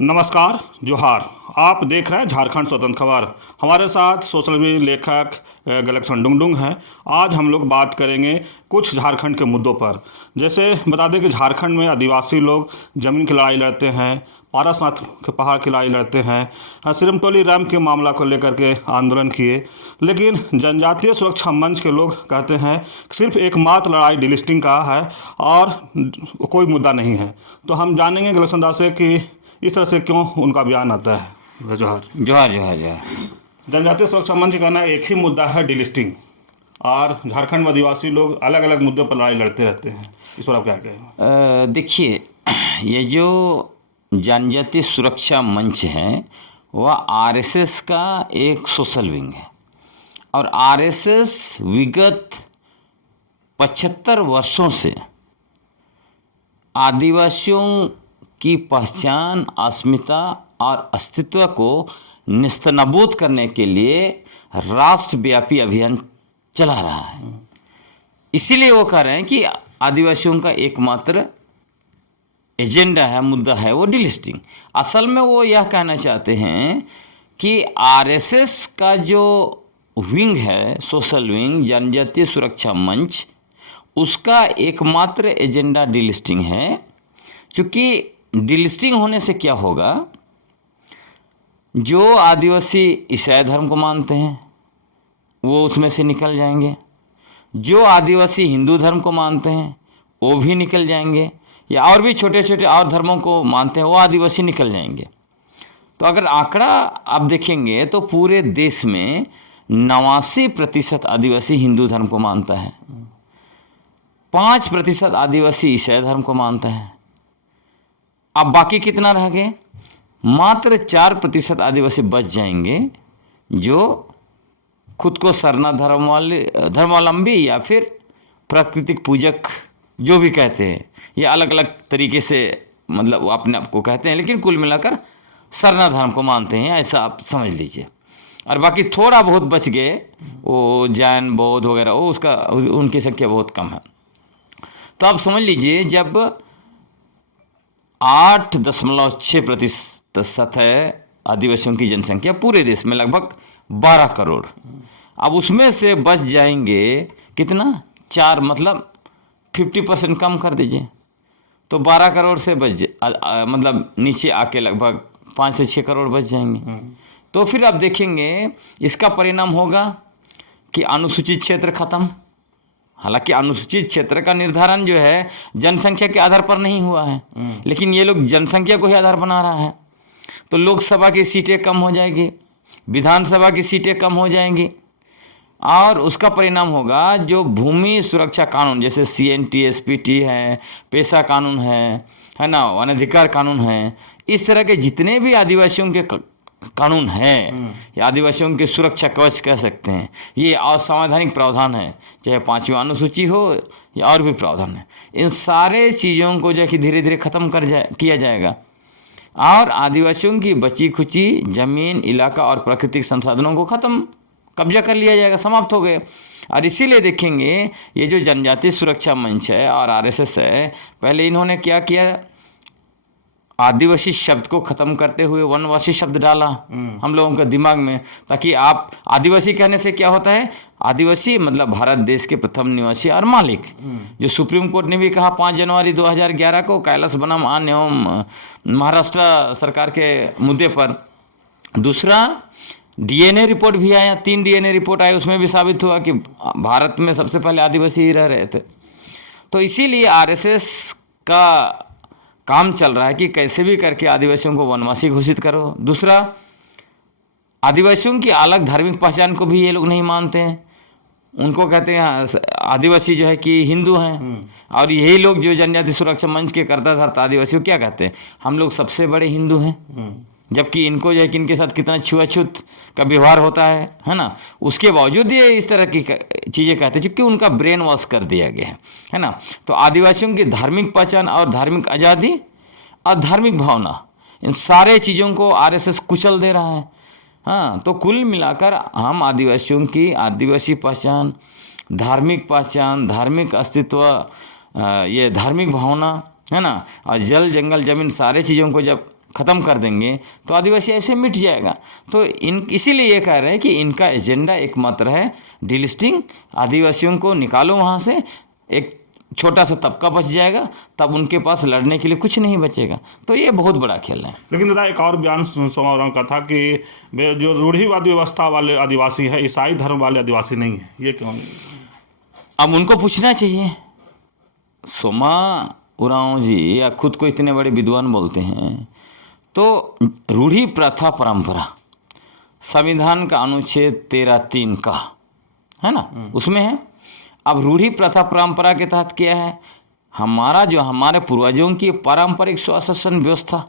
नमस्कार, जोहार। आप देख रहे हैं झारखंड स्वतंत्र खबर। हमारे साथ सोशल मीडिया लेखक गलेक्सन डुंगडुंग हैं। आज हम लोग बात करेंगे कुछ झारखंड के मुद्दों पर। जैसे बता दें कि झारखंड में आदिवासी लोग ज़मीन की लड़ाई लड़ते हैं, पारसनाथ के पहाड़ की लड़ाई लड़ते हैं, सिरमटोली डैम के मामला को लेकर के आंदोलन किए। लेकिन जनजातीय सुरक्षा मंच के लोग कहते हैं कि सिर्फ एकमात्र लड़ाई डिलिस्टिंग का है और कोई मुद्दा नहीं है। तो हम जानेंगे गलेक्सन दास से कि इस तरह से क्यों उनका बयान आता है। जोहार जोहार जोहार जोहार। जनजातीय सुरक्षा मंच का कहना एक ही मुद्दा है, डिलिस्टिंग, और झारखंड में आदिवासी लोग अलग अलग मुद्दों पर लड़ाई लड़ते रहते हैं। इस पर आप क्या कहेंगे? देखिए, ये जो जनजातीय सुरक्षा मंच है वह आरएसएस का एक सोशल विंग है और आरएसएस विगत 75 वर्षों से आदिवासियों की पहचान, अस्मिता और अस्तित्व को नेस्तनाबूद करने के लिए राष्ट्रव्यापी अभियान चला रहा है। इसीलिए वो कह रहे हैं कि आदिवासियों का एकमात्र एजेंडा है, मुद्दा है वो डिलिस्टिंग। असल में वो यह कहना चाहते हैं कि आरएसएस का जो विंग है, सोशल विंग, जनजातीय सुरक्षा मंच, उसका एकमात्र एजेंडा डिलिस्टिंग है। क्योंकि डिलिस्टिंग होने से क्या होगा, जो आदिवासी ईसाई धर्म को मानते हैं वो उसमें से निकल जाएंगे, जो आदिवासी हिंदू धर्म को मानते हैं वो भी निकल जाएंगे, या और भी छोटे छोटे और धर्मों को मानते हैं वो आदिवासी निकल जाएंगे। तो अगर आंकड़ा आप देखेंगे तो पूरे देश में 89% आदिवासी हिंदू धर्म को मानता है, 5% आदिवासी ईसाई धर्म को मानता है। अब बाकी कितना रह गए? मात्र 4% आदिवासी बच जाएंगे जो खुद को सरना धर्मावलंबी या फिर प्राकृतिक पूजक जो भी कहते हैं, ये अलग अलग तरीके से मतलब वो अपने आप को कहते हैं, लेकिन कुल मिलाकर सरना धर्म को मानते हैं, ऐसा आप समझ लीजिए। और बाकी थोड़ा बहुत बच गए, वो जैन, बौद्ध वगैरह, वो उसका उनकी संख्या बहुत कम है। तो आप समझ लीजिए, जब 8.6% है आदिवासियों की जनसंख्या पूरे देश में, लगभग 12 करोड़। अब उसमें से बच जाएंगे कितना? 4, मतलब 50% कम कर दीजिए तो 12 करोड़ से मतलब नीचे आके लगभग 5 से 6 करोड़ बच जाएंगे। तो फिर आप देखेंगे इसका परिणाम होगा कि अनुसूचित क्षेत्र खत्म। हालांकि अनुसूचित क्षेत्र का निर्धारण जो है जनसंख्या के आधार पर नहीं हुआ है, लेकिन ये लोग जनसंख्या को ही आधार बना रहा है। तो लोकसभा की सीटें कम हो जाएगी, विधानसभा की सीटें कम हो जाएंगी, और उसका परिणाम होगा जो भूमि सुरक्षा कानून जैसे CNTSPT है, पेशा कानून है ना, वन अधिकार कानून है, इस तरह के जितने भी आदिवासियों के कानून है या आदिवासियों की सुरक्षा कवच कह सकते हैं, ये असंवैधानिक प्रावधान है, चाहे 5वीं अनुसूची हो या और भी प्रावधान है। इन सारे चीज़ों को जो है कि धीरे धीरे ख़त्म किया जाएगा और आदिवासियों की बची खुची ज़मीन, इलाका और प्राकृतिक संसाधनों को कब्जा कर लिया जाएगा, समाप्त हो गए। और इसीलिए देखेंगे ये जो जनजातीय सुरक्षा मंच है और आरएसएस है, पहले इन्होंने क्या किया, आदिवासी शब्द को ख़त्म करते हुए वनवासी शब्द डाला हम लोगों के दिमाग में, ताकि आप आदिवासी कहने से क्या होता है, आदिवासी मतलब भारत देश के प्रथम निवासी और मालिक, जो सुप्रीम कोर्ट ने भी कहा 5 जनवरी 2011 को कैलाश बनाम आन एवं महाराष्ट्र सरकार के मुद्दे पर। दूसरा, DNA रिपोर्ट भी आया, 3 DNA रिपोर्ट आए, उसमें भी साबित हुआ कि भारत में सबसे पहले आदिवासी ही रह रहे थे। तो इसीलिए आरएसएस का काम चल रहा है कि कैसे भी करके आदिवासियों को वनवासी घोषित करो। दूसरा, आदिवासियों की अलग धार्मिक पहचान को भी ये लोग नहीं मानते हैं, उनको कहते हैं आदिवासी जो है कि हिंदू हैं। और यही लोग जो जनजाति सुरक्षा मंच के करता धरता आदिवासियों क्या कहते हैं, हम लोग सबसे बड़े हिंदू हैं, जबकि इनको जो है कि इनके साथ कितना छुआछूत का व्यवहार होता है ना। उसके बावजूद ये इस तरह की चीज़ें कहते हैं, क्योंकि उनका ब्रेन वॉश कर दिया गया है ना। तो आदिवासियों की धार्मिक पहचान और धार्मिक आज़ादी और धार्मिक भावना, इन सारे चीज़ों को आरएसएस कुचल दे रहा है। हाँ, तो कुल मिलाकर हम आदिवासियों की आदिवासी पहचान, धार्मिक अस्तित्व, ये धार्मिक भावना है ना, और जल, जंगल, जमीन, सारे चीज़ों को जब ख़त्म कर देंगे तो आदिवासी ऐसे मिट जाएगा। तो इसीलिए ये कह रहे हैं कि इनका एजेंडा एकमात्र है डिलिस्टिंग, आदिवासियों को निकालो वहाँ से, एक छोटा सा तबका बच जाएगा, तब उनके पास लड़ने के लिए कुछ नहीं बचेगा। तो ये बहुत बड़ा खेल है। लेकिन दादा एक और बयान सोमा उरांव का था कि वे जो रूढ़िवादी व्यवस्था वाले आदिवासी है, ईसाई धर्म वाले आदिवासी नहीं है, ये क्यों? अब उनको पूछना चाहिए। सोमा उरांव जी या खुद को इतने बड़े विद्वान बोलते हैं, तो रूढ़ी प्रथा परंपरा संविधान का अनुच्छेद 13(3) का है ना, उसमें है। अब रूढ़ी प्रथा परंपरा के तहत क्या है, हमारे पूर्वजों की पारंपरिक स्वशासन व्यवस्था,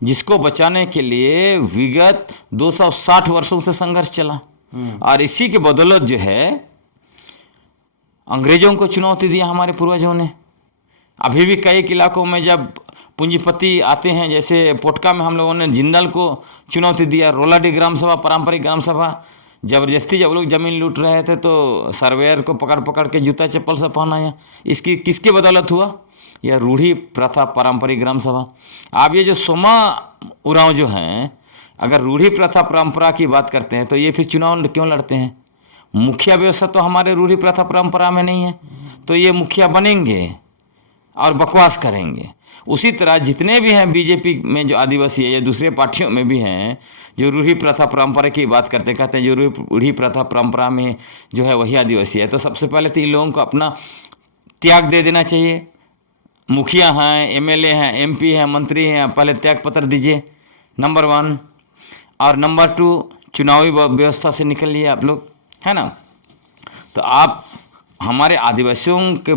जिसको बचाने के लिए विगत 260 वर्षों से संघर्ष चला, और इसी के बदौलत जो है अंग्रेजों को चुनौती दिया हमारे पूर्वजों ने। अभी भी कई इलाकों में जब पूंजीपति आते हैं, जैसे पोटका में हम लोगों ने जिंदल को चुनौती दिया, रोलाडी ग्राम सभा, पारंपरिक ग्राम सभा, जबरदस्ती जब लोग जमीन लूट रहे थे तो सर्वेयर को पकड़ पकड़ के जूता चप्पल से पहनाया। इसकी किसकी बदौलत हुआ? यह रूढ़ी प्रथा पारंपरिक ग्राम सभा। आप ये जो सोमा उरांव जो हैं, अगर रूढ़ी प्रथा परंपरा की बात करते हैं तो ये फिर चुनाव क्यों लड़ते हैं? मुखिया व्यवस्था तो हमारे रूढ़ी प्रथा परंपरा में नहीं है, तो ये मुखिया बनेंगे और बकवास करेंगे। उसी तरह जितने भी हैं बीजेपी में जो आदिवासी है या दूसरे पार्टियों में भी हैं जो रूढ़ी प्रथा परंपरा की बात करते, कहते हैं जो रूढ़ी प्रथा परंपरा में जो है वही आदिवासी है, तो सबसे पहले तो इन लोगों को अपना त्याग दे देना चाहिए। मुखिया हैं, एमएलए हैं, एमपी हैं, मंत्री हैं, पहले त्याग पत्र दीजिए, नंबर 1। और नंबर 2, चुनावी व्यवस्था से निकलिए आप लोग, है ना। तो आप हमारे आदिवासियों के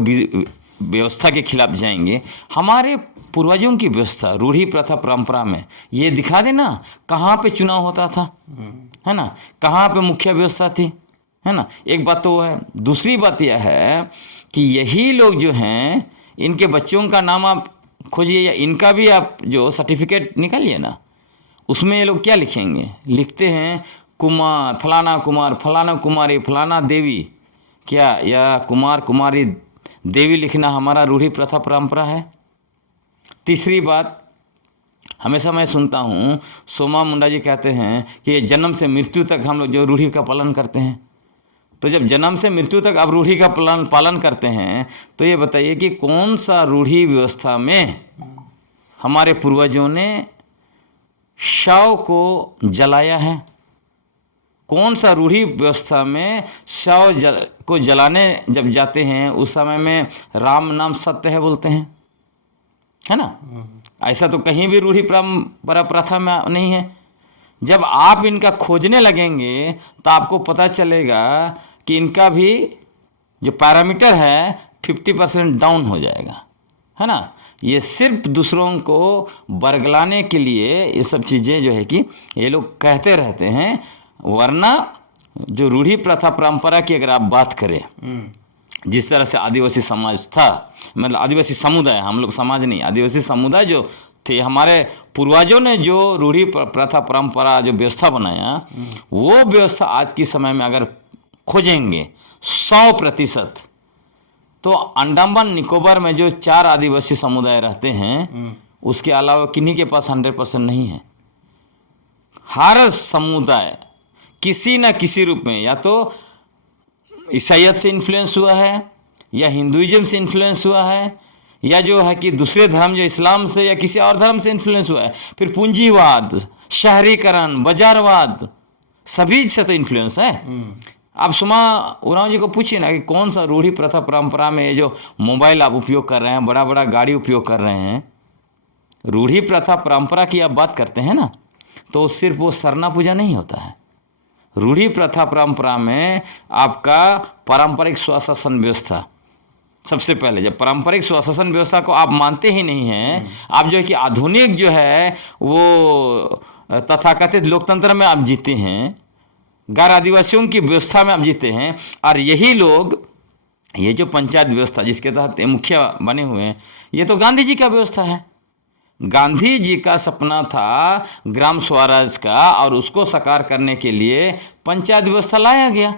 व्यवस्था के खिलाफ जाएंगे। हमारे पूर्वजों की व्यवस्था रूढ़ी प्रथा परंपरा में ये दिखा देना कहाँ पे चुनाव होता था, है ना, कहाँ पे मुखिया व्यवस्था थी, है ना। एक बात तो वो है। दूसरी बात यह है कि यही लोग जो हैं, इनके बच्चों का नाम आप खोजिए या इनका भी आप जो सर्टिफिकेट निकालिए ना, उसमें ये लोग क्या लिखेंगे? लिखते हैं कुमार, फलाना कुमारी, फलाना देवी, क्या या कुमार कुमारी देवी लिखना हमारा रूढ़ी प्रथा परंपरा है? तीसरी बात, हमेशा मैं सुनता हूँ सोमा मुंडा जी कहते हैं कि ये जन्म से मृत्यु तक हम लोग जो रूढ़ी का पालन करते हैं। तो जब जन्म से मृत्यु तक आप रूढ़ी का पालन करते हैं तो ये बताइए कि कौन सा रूढ़ी व्यवस्था में हमारे पूर्वजों ने शव को जलाया है? कौन सा रूढ़ी व्यवस्था में शव को जलाने जब जाते हैं उस समय में राम नाम सत्य है बोलते हैं, है ना। ऐसा तो कहीं भी रूढ़ी परंपरा प्रथा में नहीं है। जब आप इनका खोजने लगेंगे तो आपको पता चलेगा कि इनका भी जो पैरामीटर है 50% डाउन हो जाएगा, है ना। ये सिर्फ दूसरों को बरगलाने के लिए ये सब चीज़ें जो है कि ये लोग कहते रहते हैं, वरना जो रूढ़ी प्रथा परंपरा की अगर आप बात करें, जिस तरह से आदिवासी समाज था, मतलब आदिवासी समुदाय, हम लोग समाज नहीं, आदिवासी समुदाय जो थे, हमारे पूर्वजों ने जो रूढ़ी प्रथा परंपरा जो व्यवस्था बनाया, वो व्यवस्था आज के समय में अगर खोजेंगे 100%, तो अंडमान निकोबार में जो 4 आदिवासी समुदाय रहते हैं, उसके अलावा किन्हीं के पास 100% नहीं है। हर समुदाय किसी न किसी रूप में या तो ईसाईयत से इन्फ्लुएंस हुआ है, या हिंदुइज्म से इन्फ्लुएंस हुआ है, या जो है कि दूसरे धर्म जो इस्लाम से या किसी और धर्म से इन्फ्लुएंस हुआ है। फिर पूंजीवाद, शहरीकरण, बाजारवाद, सभी से तो इन्फ्लुएंस है। आप सोमा उरांव जी को पूछिए ना कि कौन सा रूढ़ी प्रथा परंपरा में ये जो मोबाइल आप उपयोग कर रहे हैं, बड़ा बड़ा गाड़ी उपयोग कर रहे हैं, रूढ़ी प्रथा परंपरा की आप बात करते हैं ना, तो सिर्फ वो सरना पूजा नहीं होता है। रूढ़ी प्रथा परंपरा में आपका पारंपरिक स्वशासन व्यवस्था, सबसे पहले जब पारंपरिक स्वशासन व्यवस्था को आप मानते ही नहीं हैं, आप जो है कि आधुनिक जो है वो तथाकथित लोकतंत्र में आप जीते हैं, गैर आदिवासियों की व्यवस्था में आप जीते हैं, और यही लोग ये जो पंचायत व्यवस्था जिसके तहत मुखिया बने हुए हैं, ये तो गांधी जी का व्यवस्था है। गांधी जी का सपना था ग्राम स्वराज का, और उसको साकार करने के लिए पंचायत व्यवस्था लाया गया।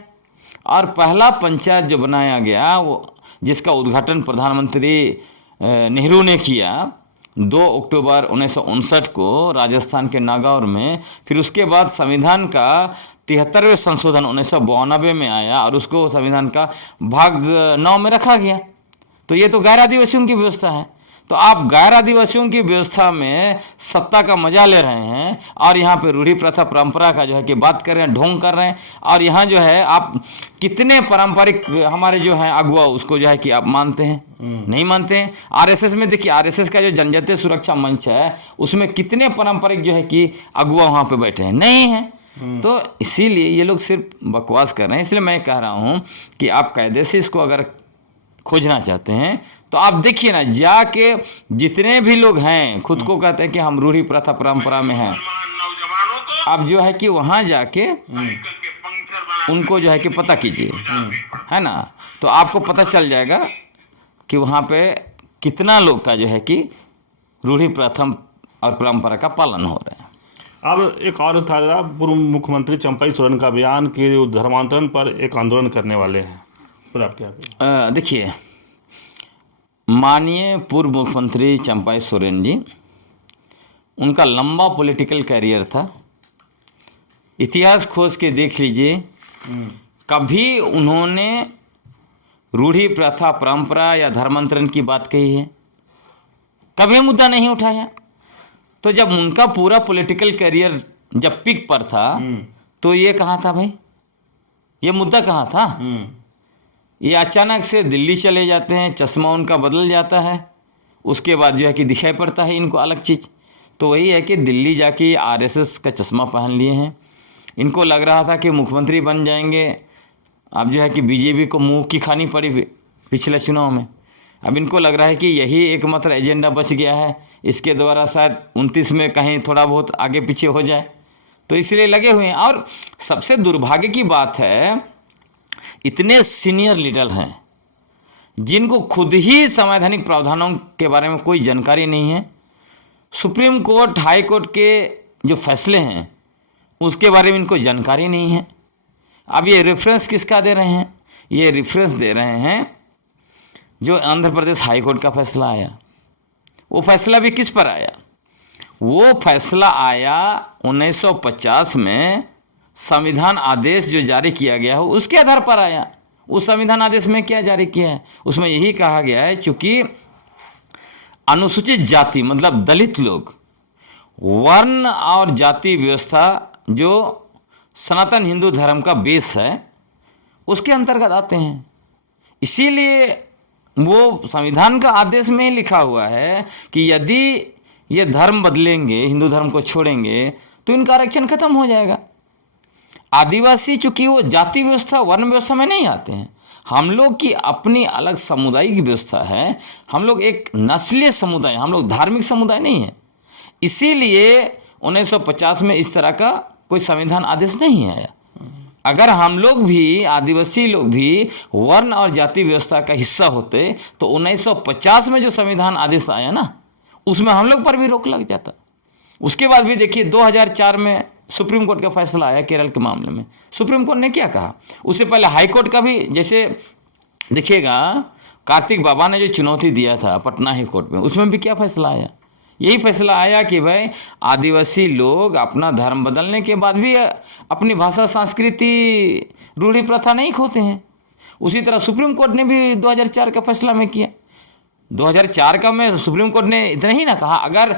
और पहला पंचायत जो बनाया गया, वो जिसका उद्घाटन प्रधानमंत्री नेहरू ने किया, 2 अक्टूबर 1959 को राजस्थान के नागौर में, फिर उसके बाद संविधान का 73वें संशोधन 1992 में आया और उसको संविधान का भाग 9 में रखा गया। तो ये तो गैर आदिवासियों की व्यवस्था है। तो आप गैर आदिवासियों की व्यवस्था में सत्ता का मजा ले रहे हैं और यहाँ पे रूढ़ी प्रथा परंपरा का जो है कि बात कर रहे हैं, ढोंग कर रहे हैं। और यहाँ जो है आप कितने पारंपरिक हमारे जो है अगुआ उसको जो है कि आप मानते हैं, नहीं मानते हैं। आरएसएस में देखिए, आरएसएस का जो जनजातीय सुरक्षा मंच है उसमें कितने पारंपरिक जो है कि अगुआ वहाँ पे बैठे हैं, नहीं है। तो इसीलिए ये लोग सिर्फ बकवास कर रहे हैं। इसलिए मैं कह रहा हूँ कि आप कायदे से इसको अगर खोजना चाहते हैं तो आप देखिए ना, जाके जितने भी लोग हैं खुद को कहते हैं कि हम रूढ़ी प्रथा परंपरा में हैं, आप जो है कि वहाँ जाके उनको जो है कि पता कीजिए, है ना, तो आपको पता चल जाएगा कि वहाँ पे कितना लोग का जो है कि रूढ़ी प्रथा और परंपरा का पालन हो रहा है। अब एक और था, पूर्व मुख्यमंत्री चंपई सोरेन का बयान कि धर्मांतरण पर एक आंदोलन करने वाले हैं, फिर आप क्या कहें? देखिए, माननीय पूर्व मुख्यमंत्री चंपई सोरेन जी, उनका लंबा पॉलिटिकल कैरियर था। इतिहास खोज के देख लीजिए, कभी उन्होंने रूढ़ी प्रथा परंपरा या धर्मांतरण की बात कही है? कभी मुद्दा नहीं उठाया। तो जब उनका पूरा पॉलिटिकल कैरियर जब पीक पर था तो ये कहाँ था भाई, ये मुद्दा कहाँ था? ये अचानक से दिल्ली चले जाते हैं, चश्मा उनका बदल जाता है, उसके बाद जो है कि दिखाई पड़ता है इनको अलग चीज़। तो वही है कि दिल्ली जाके आरएसएस का चश्मा पहन लिए हैं। इनको लग रहा था कि मुख्यमंत्री बन जाएंगे, अब जो है कि बीजेपी को मुंह की खानी पड़ी पिछले चुनाव में। अब इनको लग रहा है कि यही एकमात्र एजेंडा बच गया है, इसके द्वारा शायद 29 में कहीं थोड़ा बहुत आगे पीछे हो जाए, तो इसलिए लगे हुए हैं। और सबसे दुर्भाग्य की बात है, इतने सीनियर लीडर हैं जिनको खुद ही संवैधानिक प्रावधानों के बारे में कोई जानकारी नहीं है। सुप्रीम कोर्ट, हाई कोर्ट के जो फैसले हैं उसके बारे में इनको जानकारी नहीं है। अब ये रेफरेंस किसका दे रहे हैं? ये रेफरेंस दे रहे हैं जो आंध्र प्रदेश हाई कोर्ट का फैसला आया। वो फैसला भी किस पर आया? वो फैसला आया 1950 में संविधान आदेश जो जारी किया गया हो उसके आधार पर आया। उस संविधान आदेश में क्या जारी किया है? उसमें यही कहा गया है, चूंकि अनुसूचित जाति मतलब दलित लोग वर्ण और जाति व्यवस्था जो सनातन हिंदू धर्म का बेस है उसके अंतर्गत आते हैं। इसीलिए वो संविधान का आदेश में ही लिखा हुआ है कि यदि ये धर्म बदलेंगे, हिंदू धर्म को छोड़ेंगे, तो इनका आरक्षण खत्म हो जाएगा। आदिवासी चूंकि वो जाति व्यवस्था, वर्ण व्यवस्था में नहीं आते हैं। हम लोग की अपनी अलग सामुदायिक व्यवस्था है, हम लोग एक नस्लीय समुदाय, हम लोग धार्मिक समुदाय नहीं है। इसीलिए 1950 में इस तरह का कोई संविधान आदेश नहीं आया। अगर हम लोग भी, आदिवासी लोग भी वर्ण और जाति व्यवस्था का हिस्सा होते तो 1950 में जो संविधान आदेश आया ना, उसमें हम लोग पर भी रोक लग जाता। उसके बाद भी देखिए 2004 में सुप्रीम कोर्ट का फैसला आया केरल के मामले में। सुप्रीम कोर्ट ने क्या कहा? उससे पहले हाई कोर्ट का भी, जैसे देखिएगा कार्तिक बाबा ने जो चुनौती दिया था पटना हाई कोर्ट में, उसमें भी क्या फैसला आया? यही फैसला आया कि भाई आदिवासी लोग अपना धर्म बदलने के बाद भी अपनी भाषा, संस्कृति, रूढ़ी प्रथा नहीं खोते हैं। उसी तरह सुप्रीम कोर्ट ने भी 2004 का फैसला में किया। 2004 का में सुप्रीम कोर्ट ने इतना ही ना कहा, अगर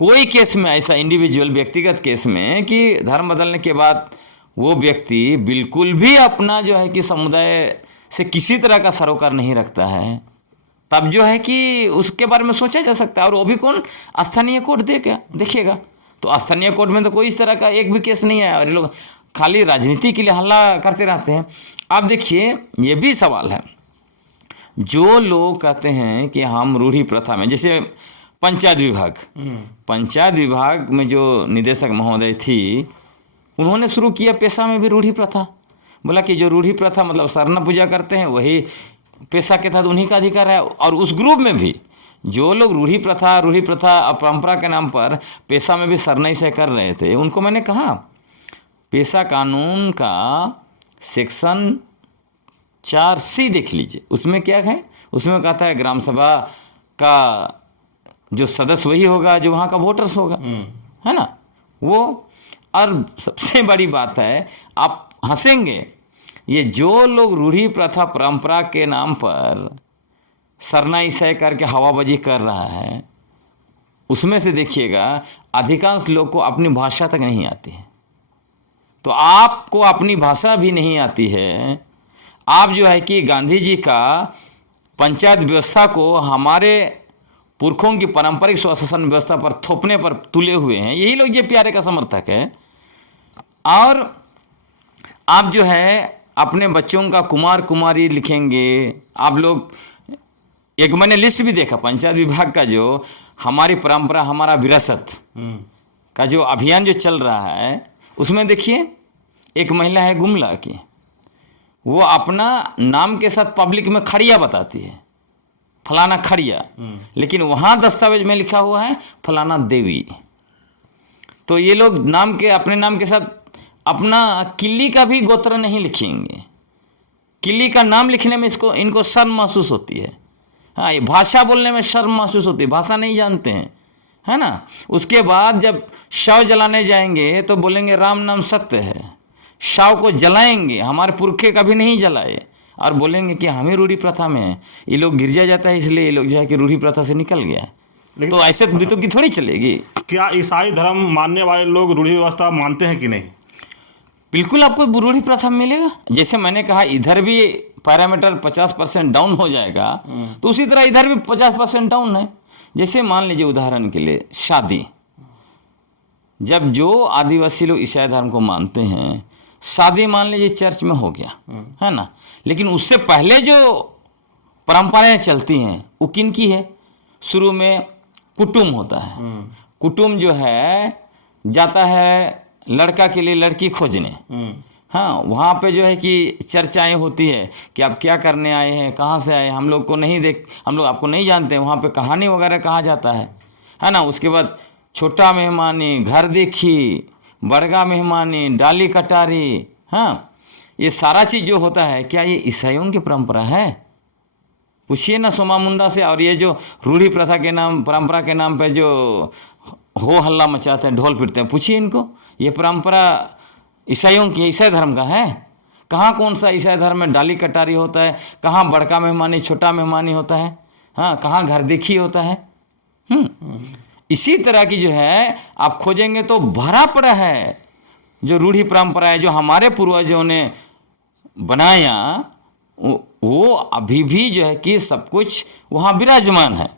कोई केस में ऐसा इंडिविजुअल व्यक्तिगत केस में कि धर्म बदलने के बाद वो व्यक्ति बिल्कुल भी अपना जो है कि समुदाय से किसी तरह का सरोकार नहीं रखता है, तब जो है कि उसके बारे में सोचा जा सकता है। और वो भी कौन? स्थानीय कोर्ट देखिएगा। तो स्थानीय कोर्ट में तो कोई इस तरह का एक भी केस नहीं आया और ये लोग खाली राजनीति के लिए हल्ला करते रहते हैं। आप देखिए, ये भी सवाल है, जो लोग कहते हैं कि हम रूढ़ी प्रथा में, जैसे पंचायत विभाग में जो निदेशक महोदय थी, उन्होंने शुरू किया पेशा में भी रूढ़ी प्रथा। बोला कि जो रूढ़ी प्रथा मतलब सरना पूजा करते हैं वही पेशा के तहत उन्हीं का अधिकार है। और उस ग्रुप में भी जो लोग रूढ़ी प्रथा और परंपरा के नाम पर पेशा में भी सरनाई से कर रहे थे, उनको मैंने कहा पेशा कानून का सेक्शन 4C देख लीजिए, उसमें क्या है? उसमें कहता है ग्राम सभा का जो सदस्य वही होगा जो वहाँ का वोटर्स होगा, है ना वो। और सबसे बड़ी बात है, आप हंसेंगे, ये जो लोग रूढ़ी प्रथा परंपरा के नाम पर सरना ईसाई करके हवाबाजी कर रहा है, उसमें से देखिएगा अधिकांश लोग को अपनी भाषा तक नहीं आती है। तो आपको अपनी भाषा भी नहीं आती है, आप जो है कि गांधी जी का पंचायत व्यवस्था को हमारे पुरखों की पारंपरिक स्वशासन व्यवस्था पर थोपने पर तुले हुए हैं। यही लोग ये प्यारे का समर्थक है। और आप जो है अपने बच्चों का कुमार कुमारी लिखेंगे, आप लोग, एक मैंने लिस्ट भी देखा पंचायत विभाग का, जो हमारी परंपरा हमारा विरासत का जो अभियान जो चल रहा है, उसमें देखिए एक महिला है गुमला की, वो अपना नाम के साथ पब्लिक में खड़िया बताती है, फलाना खड़िया, लेकिन वहाँ दस्तावेज में लिखा हुआ है फलाना देवी। तो ये लोग नाम के, अपने नाम के साथ अपना किल्ली का भी गोत्र नहीं लिखेंगे। किल्ली का नाम लिखने में इनको शर्म महसूस होती है। हाँ, ये भाषा बोलने में शर्म महसूस होती है, भाषा नहीं जानते हैं, है ना। उसके बाद जब शव जलाने जाएंगे तो बोलेंगे राम नाम सत्य है। शव को जलाएंगे, हमारे पुरखे कभी नहीं जलाए, और बोलेंगे कि हमें रूढ़ी प्रथा में है। ये लोग गिरजा जाता है इसलिए ये लोग जो है कि रूढ़ी प्रथा से निकल गया है। तो ऐसे भी की थोड़ी चलेगी। क्या ईसाई धर्म मानने वाले लोग रूढ़ी व्यवस्था मानते हैं कि नहीं? बिल्कुल आपको रूढ़ी प्रथा मिलेगा। जैसे मैंने कहा इधर भी पैरामीटर 50% डाउन हो जाएगा, तो उसी तरह इधर भी 50% डाउन है। जैसे मान लीजिए उदाहरण के लिए शादी, जब जो आदिवासी लोग ईसाई धर्म को मानते हैं, शादी मान लीजिए चर्च में हो गया, है ना, लेकिन उससे पहले जो परंपराएं चलती हैं वो किन की है? शुरू में कुटुम्ब होता है। कुटुम्ब जो है जाता है लड़का के लिए लड़की खोजने। हाँ, वहाँ पे जो है कि चर्चाएं होती है कि आप क्या करने आए हैं, कहाँ से आए, हम लोग को नहीं हम लोग आपको नहीं जानते। वहाँ पे कहानी वगैरह कहा जाता है ना। उसके बाद छोटा मेहमानी, घर देखी, बड़गा मेहमानी, डाली कटारी, हाँ, ये सारा चीज़ जो होता है, क्या ये ईसाइयों की परंपरा है? पूछिए ना सोमा मुंडा से। और ये जो रूढ़ी प्रथा के नाम, परंपरा के नाम पे जो हो हल्ला मचाते हैं, ढोल पिटते हैं, पूछिए इनको, ये परंपरा ईसाइयों की, ईसाई धर्म का है? कहाँ कौन सा ईसाई धर्म में डाली कटारी होता है? कहाँ बड़का मेहमानी, छोटा मेहमानी होता है? हाँ, कहाँ घर देखी होता है? इसी तरह की जो है आप खोजेंगे तो भरा पड़ा है जो रूढ़ी परंपरा है, जो हमारे पूर्वजों ने बनाया, वो अभी भी जो है कि सब कुछ वहाँ विराजमान है।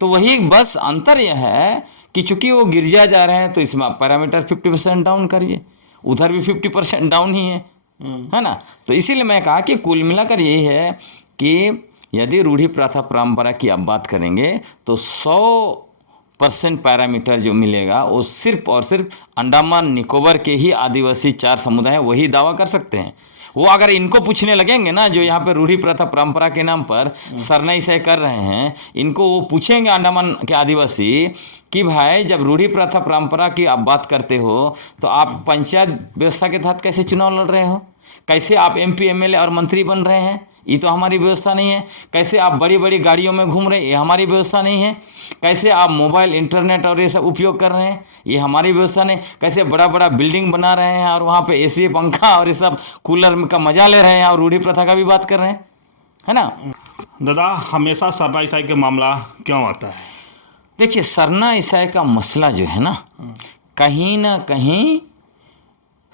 तो वही बस अंतर यह है कि चूंकि वो गिरजा जा रहे हैं तो इसमें आप पैरामीटर 50% डाउन करिए, उधर भी 50% डाउन ही है ना। तो इसीलिए मैं कहा कि कुल मिलाकर यही है कि यदि रूढ़ी प्रथा परंपरा की आप बात करेंगे तो 100% पैरामीटर जो मिलेगा वो सिर्फ और सिर्फ अंडमान निकोबार के ही आदिवासी 4 समुदाय हैं, वही दावा कर सकते हैं। वो अगर इनको पूछने लगेंगे ना, जो यहाँ पे रूढ़ी प्रथा परंपरा के नाम पर सरना ईसाई कर रहे हैं, इनको वो पूछेंगे अंडमान के आदिवासी कि भाई जब रूढ़ी प्रथा परंपरा की आप बात करते हो तो आप पंचायत व्यवस्था के तहत कैसे चुनाव लड़ रहे हो? कैसे आप MP MLA और मंत्री बन रहे हैं? ये तो हमारी व्यवस्था नहीं है। कैसे आप बड़ी बड़ी गाड़ियों में घूम रहे हैं? ये हमारी व्यवस्था नहीं है। कैसे आप मोबाइल, इंटरनेट और ये सब उपयोग कर रहे हैं? ये हमारी व्यवस्था नहीं। कैसे बड़ा बड़ा बिल्डिंग बना रहे हैं और वहाँ पे AC, पंखा और ये सब कूलर का मजा ले रहे हैं और रूढ़ी प्रथा का भी बात कर रहे हैं, है ना। दादा, हमेशा सरना ईसाई का मामला क्यों आता है? देखिए, सरना ईसाई का मसला जो है ना कहीं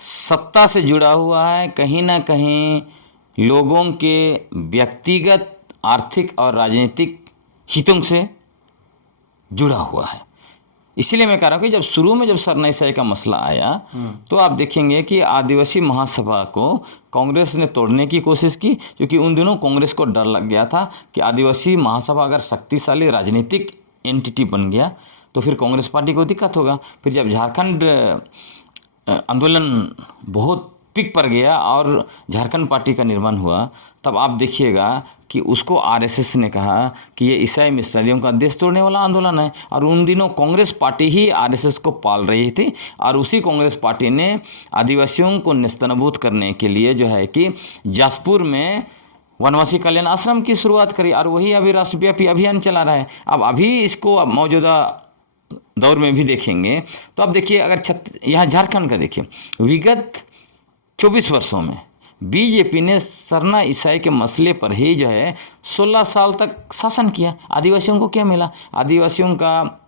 सत्ता से जुड़ा हुआ है, कहीं ना कहीं लोगों के व्यक्तिगत आर्थिक और राजनीतिक हितों से जुड़ा हुआ है। इसीलिए मैं कह रहा हूँ कि जब शुरू में जब सरना ईसाई का मसला आया तो आप देखेंगे कि आदिवासी महासभा को कांग्रेस ने तोड़ने की कोशिश की, क्योंकि उन दिनों कांग्रेस को डर लग गया था कि आदिवासी महासभा अगर शक्तिशाली राजनीतिक एंटिटी बन गया तो फिर कांग्रेस पार्टी को दिक्कत होगा। फिर जब झारखंड आंदोलन बहुत पीक पर गया और झारखंड पार्टी का निर्माण हुआ, तब आप देखिएगा कि उसको RSS ने कहा कि ये ईसाई मिशनरियों का देश तोड़ने वाला आंदोलन है। और उन दिनों कांग्रेस पार्टी ही RSS को पाल रही थी, और उसी कांग्रेस पार्टी ने आदिवासियों को नेस्तनाबूद करने के लिए जो है कि जासपुर में वनवासी कल्याण आश्रम की शुरुआत करी और वही अभी राष्ट्रव्यापी अभियान चला रहा है। अब अभी इसको अब मौजूदा दौर में भी देखेंगे तो अब देखिए, अगर यहाँ झारखंड का देखिए, विगत 24 वर्षों में बीजेपी ने सरना ईसाई के मसले पर ही जो है 16 साल तक शासन किया। आदिवासियों को क्या मिला? आदिवासियों का,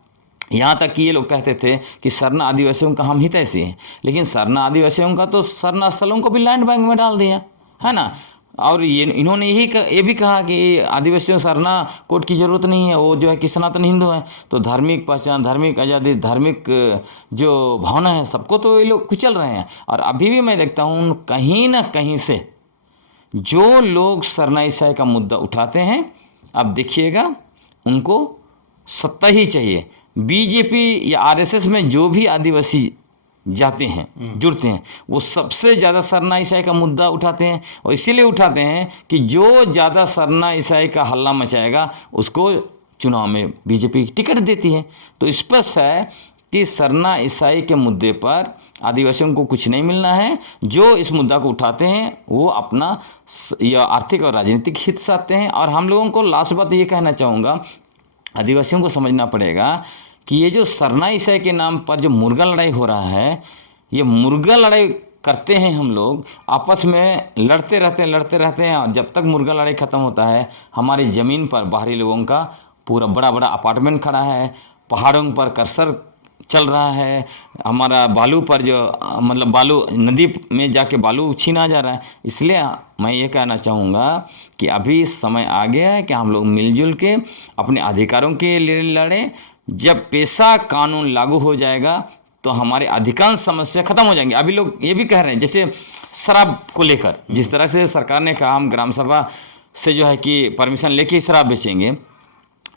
यहाँ तक कि ये लोग कहते थे कि सरना आदिवासियों का हम हितैषी हैं, लेकिन सरना आदिवासियों का तो सरना स्थलों को भी लैंड बैंक में डाल दिया है ना। और ये इन्होंने ये भी कहा कि आदिवासियों सरना कोड की ज़रूरत नहीं है, वो जो है कि सनातन हिंदू है। तो धार्मिक पहचान, धार्मिक आज़ादी, धार्मिक जो भावना है, सबको तो ये लोग कुचल रहे हैं। और अभी भी मैं देखता हूँ कहीं ना कहीं से जो लोग सरना ईसाई का मुद्दा उठाते हैं, अब देखिएगा उनको सत्ता ही चाहिए। बीजेपी या आरएसएस में जो भी आदिवासी जाते हैं, जुड़ते हैं, वो सबसे ज़्यादा सरना ईसाई का मुद्दा उठाते हैं। और इसीलिए उठाते हैं कि जो ज़्यादा सरना ईसाई का हल्ला मचाएगा उसको चुनाव में बीजेपी टिकट देती है। तो स्पष्ट है कि सरना ईसाई के मुद्दे पर आदिवासियों को कुछ नहीं मिलना है। जो इस मुद्दा को उठाते हैं वो अपना या आर्थिक और राजनीतिक हित चाहते हैं। और हम लोगों को लास्ट बात ये कहना चाहूँगा, आदिवासियों को समझना पड़ेगा कि ये जो सरना ईसाई के नाम पर जो मुर्गा लड़ाई हो रहा है, ये मुर्गा लड़ाई करते हैं हम लोग, आपस में लड़ते रहते हैं। और जब तक मुर्गा लड़ाई ख़त्म होता है, हमारी ज़मीन पर बाहरी लोगों का पूरा बड़ा बड़ा अपार्टमेंट खड़ा है, पहाड़ों पर कर्सर चल रहा है, हमारा बालू पर जो मतलब बालू नदी में जाके बालू छीना जा रहा है। इसलिए मैं ये कहना चाहूँगा कि अभी समय आ गया है कि हम लोग मिलजुल के अपने अधिकारों के लिए लड़ें। जब पेशा कानून लागू हो जाएगा तो हमारे अधिकांश समस्या खत्म हो जाएंगे। अभी लोग ये भी कह रहे हैं, जैसे शराब को लेकर जिस तरह से सरकार ने कहा हम ग्राम सभा से जो है कि परमिशन लेके ही शराब बेचेंगे,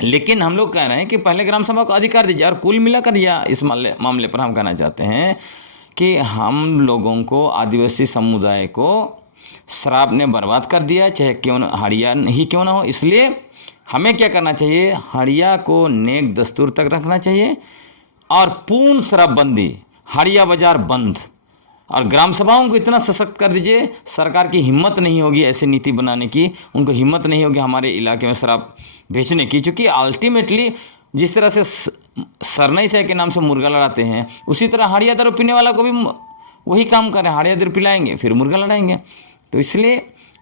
लेकिन हम लोग कह रहे हैं कि पहले ग्राम सभा को अधिकार दीजिए। और कुल मिलाकर या इस मामले पर हम कहना चाहते हैं कि हम लोगों को, आदिवासी समुदाय को शराब ने बर्बाद कर दिया, चाहे क्यों हड़िया ही क्यों ना हो। इसलिए हमें क्या करना चाहिए, हड़िया को नेक दस्तूर तक रखना चाहिए और पूर्ण शराबबंदी, हड़िया बाजार बंद। और ग्राम सभाओं को इतना सशक्त कर दीजिए, सरकार की हिम्मत नहीं होगी ऐसी नीति बनाने की, उनको हिम्मत नहीं होगी हमारे इलाके में शराब बेचने की। क्योंकि अल्टीमेटली जिस तरह से सरना ईसाई के नाम से मुर्गा लड़ाते हैं, उसी तरह हड़िया दारू पीने वाला को भी वही काम करें, हड़िया दारू पिलाएंगे फिर मुर्गा लड़ाएंगे। तो इसलिए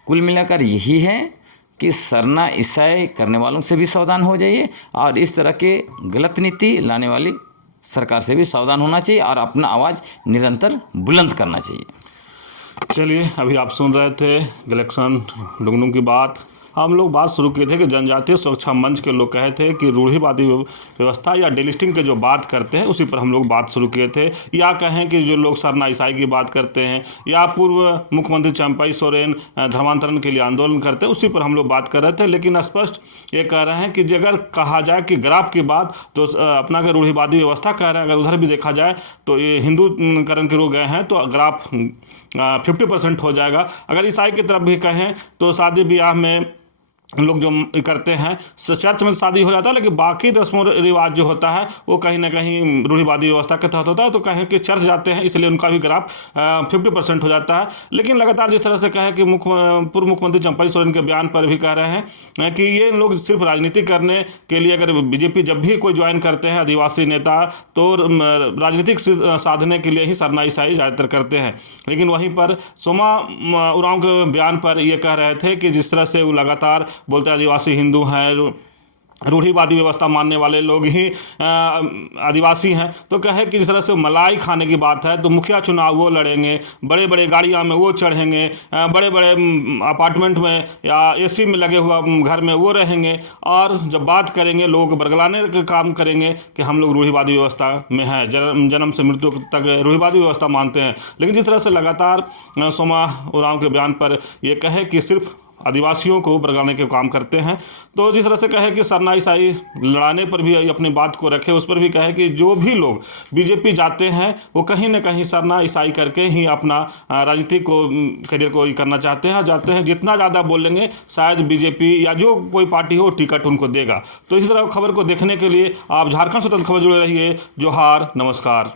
कुल मिलाकर यही है कि सरना ईसाई करने वालों से भी सावधान हो जाइए और इस तरह के गलत नीति लाने वाली सरकार से भी सावधान होना चाहिए और अपना आवाज़ निरंतर बुलंद करना चाहिए। चलिए, अभी आप सुन रहे थे गलेक्सन डुंगडुंग की बात। हम लोग बात शुरू किए थे कि जनजातीय सुरक्षा मंच के लोग कहे थे कि रूढ़िवादी व्यवस्था या डेलिस्टिंग के जो बात करते हैं उसी पर हम लोग बात शुरू किए थे। या कहें कि जो लोग सरना ईसाई की बात करते हैं या पूर्व मुख्यमंत्री चंपाई सोरेन धर्मांतरण के लिए आंदोलन करते हैं, उसी पर हम लोग बात कर रहे थे। लेकिन स्पष्ट ये कह रहे हैं कि अगर कहा जाए कि ग्राफ की बात तो अपना अगर रूढ़िवादी व्यवस्था कह रहे हैं, अगर उधर भी देखा जाए तो ये हिंदूकरण के लोग गए हैं तो ग्राफ 50% हो जाएगा। अगर ईसाई की तरफ भी कहें तो शादी ब्याह में लोग जो करते हैं, चर्च में शादी हो जाता है, लेकिन बाकी रस्म रिवाज जो होता है वो कहीं ना कहीं रूढ़िवादी व्यवस्था के तहत होता है। तो कहें कि चर्च जाते हैं इसलिए उनका भी ग्राफ 50% हो जाता है। लेकिन लगातार जिस तरह से कहे कि पूर्व मुख्यमंत्री चंपाई सोरेन के बयान पर भी कह रहे हैं कि ये लोग सिर्फ राजनीति करने के लिए, अगर बीजेपी जब भी कोई ज्वाइन करते हैं आदिवासी नेता तो राजनीतिक साधने के लिए ही सरना ईसाई ज़्यादातर करते हैं। लेकिन वहीं पर सोमा उरांव के बयान पर ये कह रहे थे कि जिस तरह से वो लगातार बोलते आदिवासी हिंदू हैं, रूढ़िवादी व्यवस्था मानने वाले लोग ही आदिवासी हैं, तो कहे कि जिस तरह से मलाई खाने की बात है तो मुखिया चुनाव वो लड़ेंगे, बड़े बड़े गाड़ियां में वो चढ़ेंगे, बड़े बड़े अपार्टमेंट में या एसी में लगे हुआ घर में वो रहेंगे, और जब बात करेंगे लोग बरगलाने का काम करेंगे कि हम लोग रूढ़िवादी व्यवस्था में हैं, जन्म से मृत्यु तक रूढ़िवादी व्यवस्था मानते हैं। लेकिन जिस तरह से लगातार सोमा उरांव के बयान पर ये कहे कि सिर्फ आदिवासियों को बरगलाने के काम करते हैं, तो जिस तरह से कहे कि सरना ईसाई लड़ाने पर भी अपनी बात को रखे, उस पर भी कहे कि जो भी लोग बीजेपी जाते हैं वो कहीं ना कहीं सरना ईसाई करके ही अपना राजनीतिक को करियर को करना चाहते हैं, जाते हैं। जितना ज़्यादा बोलेंगे शायद बीजेपी या जो कोई पार्टी हो टिकट उनको देगा। तो इस तरह खबर को देखने के लिए आप झारखंड स्वतंत्र खबर जुड़े रहिए। जोहार, नमस्कार।